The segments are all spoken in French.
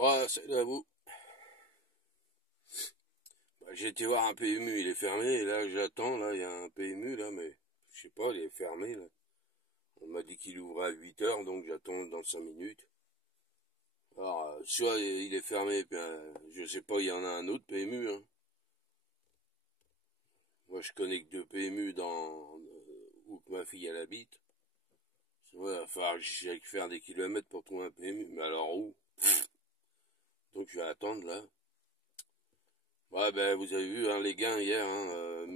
Ouais, salut à vous. Bah, j'ai été voir un PMU, il est fermé, et là j'attends, là il y a un PMU là, mais je sais pas, il est fermé là. On m'a dit qu'il ouvrait à 8 heures, donc j'attends dans 5 minutes. Alors, soit il est fermé, puis, je sais pas, il y en a un autre PMU, hein. Moi je connais que deux PMU dans où que ma fille elle habite. Ouais, il va falloir que j'aille faire des kilomètres pour trouver un PMU, mais alors où? Donc je vais attendre là. Ouais, ben vous avez vu hein, les gains hier, hein,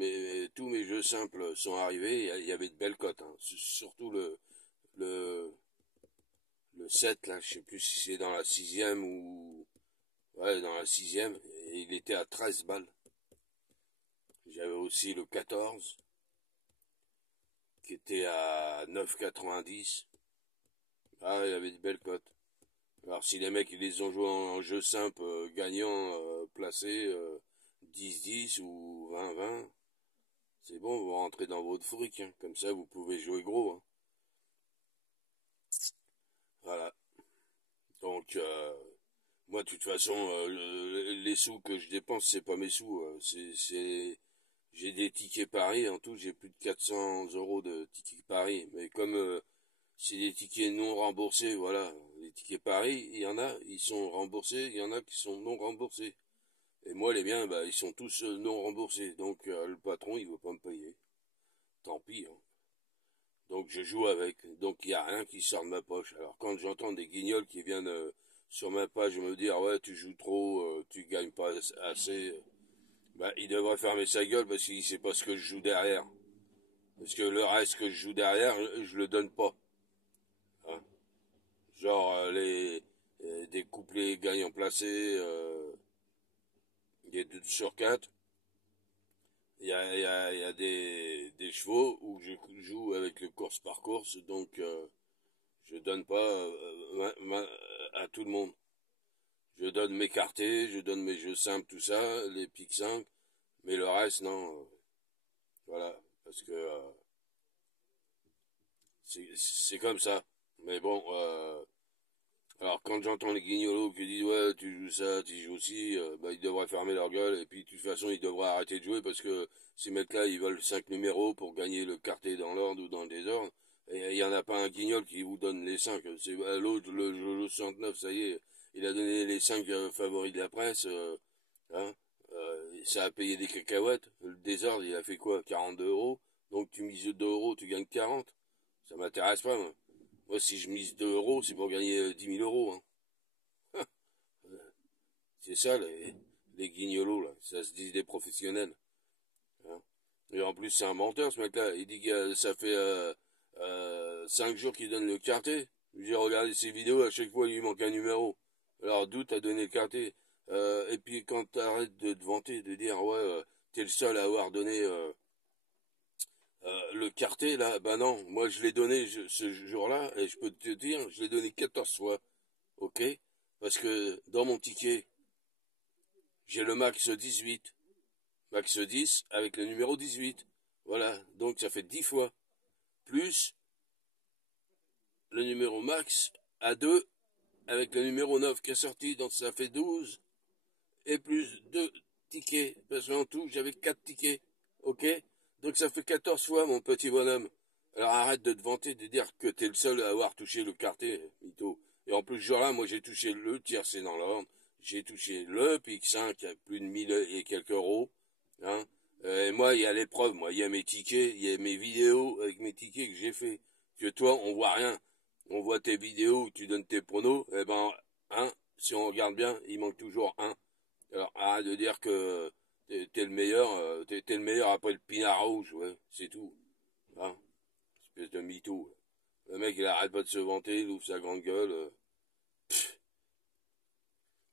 tous mes jeux simples sont arrivés, il y avait de belles cotes, hein. Surtout le, le 7 là, je sais plus si c'est dans la sixième ou... Ouais, dans la sixième, et il était à 13 balles. J'avais aussi le 14, qui était à 9,90. Ah, il y avait de belles cotes. Alors si les mecs ils les ont joués en jeu simple, gagnant, placé 10-10 ou 20-20, c'est bon, vous rentrez dans votre fric, hein. Comme ça vous pouvez jouer gros, hein. Voilà. Donc, moi, de toute façon, les sous que je dépense, c'est pas mes sous. J'ai des tickets paris. En tout, j'ai plus de 400 euros de tickets paris. Mais comme c'est des tickets non remboursés, voilà. Les tickets paris, il y en a, ils sont remboursés. Il y en a qui sont non remboursés. Et moi, les miens, bah, ils sont tous non remboursés. Donc, le patron, il veut pas me payer. Tant pis, hein. Donc je joue avec. Donc il n'y a rien qui sort de ma poche. Alors quand j'entends des guignols qui viennent sur ma page me dire ouais tu joues trop, tu gagnes pas assez, bah il devrait fermer sa gueule parce qu'il sait pas ce que je joue derrière. Parce que le reste que je joue derrière, je le donne pas, hein. Genre des couplets gagnants placés, des 2 sur 4. Il y a des chevaux où je joue avec le course par course, donc je donne pas à tout le monde. Je donne mes quartiers, je donne mes jeux simples, tout ça, les pics 5, mais le reste, non. Voilà, parce que c'est comme ça. Mais bon, alors quand j'entends les guignolos qui disent ouais, tu joues ça, tu joues aussi, bah, ils devraient fermer leur gueule, et puis de toute façon, ils devraient arrêter de jouer parce que ces mecs-là, ils veulent 5 numéros pour gagner le quartier dans l'ordre ou dans le désordre. Et il n'y en a pas un guignol qui vous donne les 5. C'est l'autre, le Jojo 69, ça y est, il a donné les 5 favoris de la presse, hein, ça a payé des cacahuètes. Le désordre, il a fait quoi? 42 euros. Donc tu mises 2 euros, tu gagnes 40. Ça m'intéresse pas, moi. Moi, si je mise 2 euros, c'est pour gagner 10 000 euros, hein. C'est ça, les guignolos, là. Ça se dit des professionnels, hein. Et en plus, c'est un menteur, ce mec-là. Il dit que ça fait 5 jours qu'il donne le quartier. J'ai regardé ses vidéos, à chaque fois, il lui manque un numéro. Alors, d'où t'as donné le quartier? Et puis, quand t'arrêtes de te vanter, de dire, ouais, t'es le seul à avoir donné le quartier, là, bah non, moi, je l'ai donné ce jour-là, et je peux te dire, je l'ai donné 14 fois, ok? Parce que dans mon ticket, j'ai le max 18. Max 10 avec le numéro 18. Voilà, donc ça fait 10 fois. Plus le numéro max à 2 avec le numéro 9 qui est sorti, donc ça fait 12. Et plus 2 tickets, parce qu'en tout j'avais 4 tickets. Ok? Donc ça fait 14 fois mon petit bonhomme. Alors arrête de te vanter de dire que t'es le seul à avoir touché le quartier, mytho. Et en plus, ce jour-là, moi j'ai touché le tiercé dans l'ordre. J'ai touché le PIC 5 à plus de 1000 et quelques euros, hein. Et moi, il y a l'épreuve, moi, il y a mes tickets, il y a mes vidéos avec mes tickets que j'ai fait. Que toi, on voit rien. On voit tes vidéos où tu donnes tes pronos, eh ben, hein, si on regarde bien, il manque toujours un. Alors, arrête de dire que t'es le meilleur, t'es le meilleur après le pinard rouge, ouais, c'est tout, hein, espèce de mytho. Le mec, il arrête pas de se vanter, il ouvre sa grande gueule.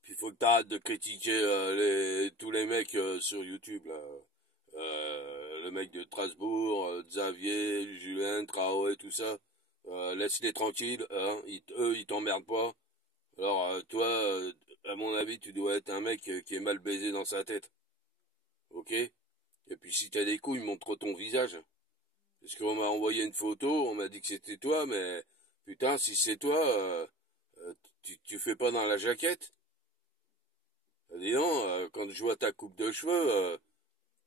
Puis il faut que t'arrêtes de critiquer tous les mecs sur YouTube, là. Le mec de Strasbourg, Xavier, Julien, Traoré, tout ça. Laisse-les tranquilles, hein. Eux, ils t'emmerdent pas. Alors, toi, à mon avis, tu dois être un mec qui est mal baisé dans sa tête. Ok? Et puis si t'as des couilles, montre ton visage. Parce qu'on m'a envoyé une photo, on m'a dit que c'était toi, mais putain, si c'est toi, tu fais pas dans la jaquette. dis donc, quand je vois ta coupe de cheveux,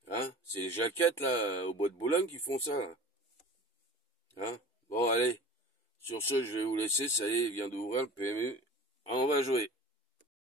hein, c'est les jaquettes, là, au bois de Boulogne qui font ça, là. Hein. Bon, allez, sur ce, je vais vous laisser, ça y est, il vient d'ouvrir le PMU. Ah, on va jouer.